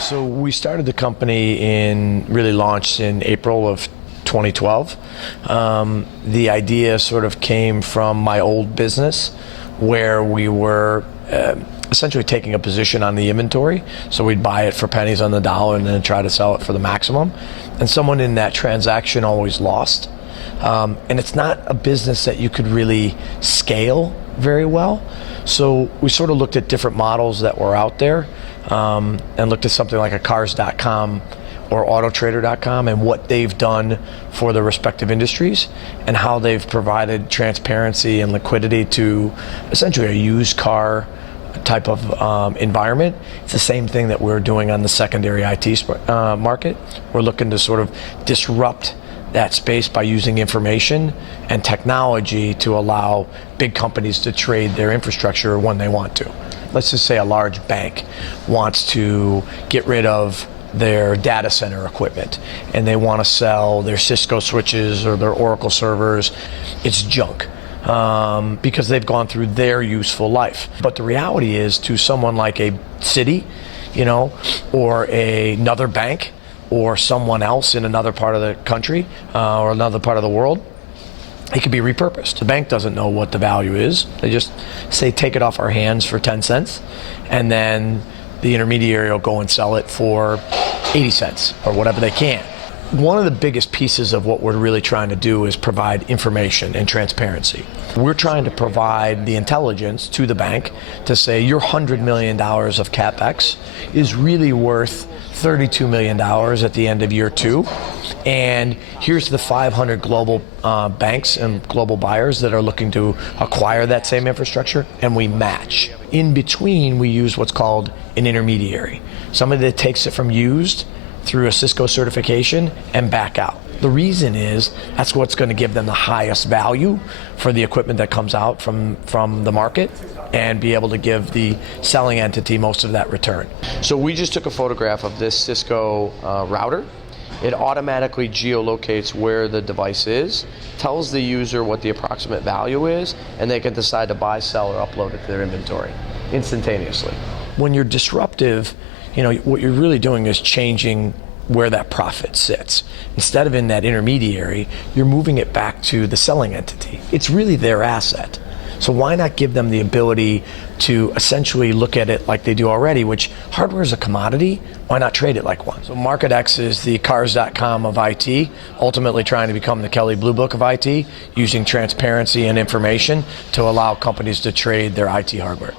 So we started the company really launched in April of 2012. The idea sort of came from my old business where we were essentially taking a position on the inventory. So we'd buy it for pennies on the dollar and then try to sell it for the maximum. And someone in that transaction always lost. And it's not a business that you could really scale very well. So we sort of looked at different models that were out there and looked at something like a cars.com or autotrader.com and what they've done for the respective industries and how they've provided transparency and liquidity to essentially a used car type of environment. It's the same thing that we're doing on the secondary IT market. We're looking to sort of disrupt that space by using information and technology to allow big companies to trade their infrastructure when they want to. Let's just say a large bank wants to get rid of their data center equipment and they want to sell their Cisco switches or their Oracle servers. It's junk because they've gone through their useful life. But the reality is, to someone like a city, or another bank, or someone else in another part of the country or another part of the world, it could be repurposed. The bank doesn't know what the value is. They just say, take it off our hands for 10 cents, and then the intermediary will go and sell it for 80 cents or whatever they can. One of the biggest pieces of what we're really trying to do is provide information and transparency. We're trying to provide the intelligence to the bank to say your $100 million of CapEx is really worth $32 million at the end of year 2. And here's the 500 global banks and global buyers that are looking to acquire that same infrastructure, and we match. In between, we use what's called an intermediary, somebody that takes it from used through a Cisco certification and back out. The reason is that's what's going to give them the highest value for the equipment that comes out from the market and be able to give the selling entity most of that return. So we just took a photograph of this Cisco router. It automatically geolocates where the device is, tells the user what the approximate value is, and they can decide to buy, sell, or upload it to their inventory instantaneously. When you're disruptive, what you're really doing is changing where that profit sits. Instead of in that intermediary, you're moving it back to the selling entity. It's really their asset. So why not give them the ability to essentially look at it like they do already, which hardware is a commodity, why not trade it like one? So MarketX is the cars.com of IT, ultimately trying to become the Kelley Blue Book of IT, using transparency and information to allow companies to trade their IT hardware.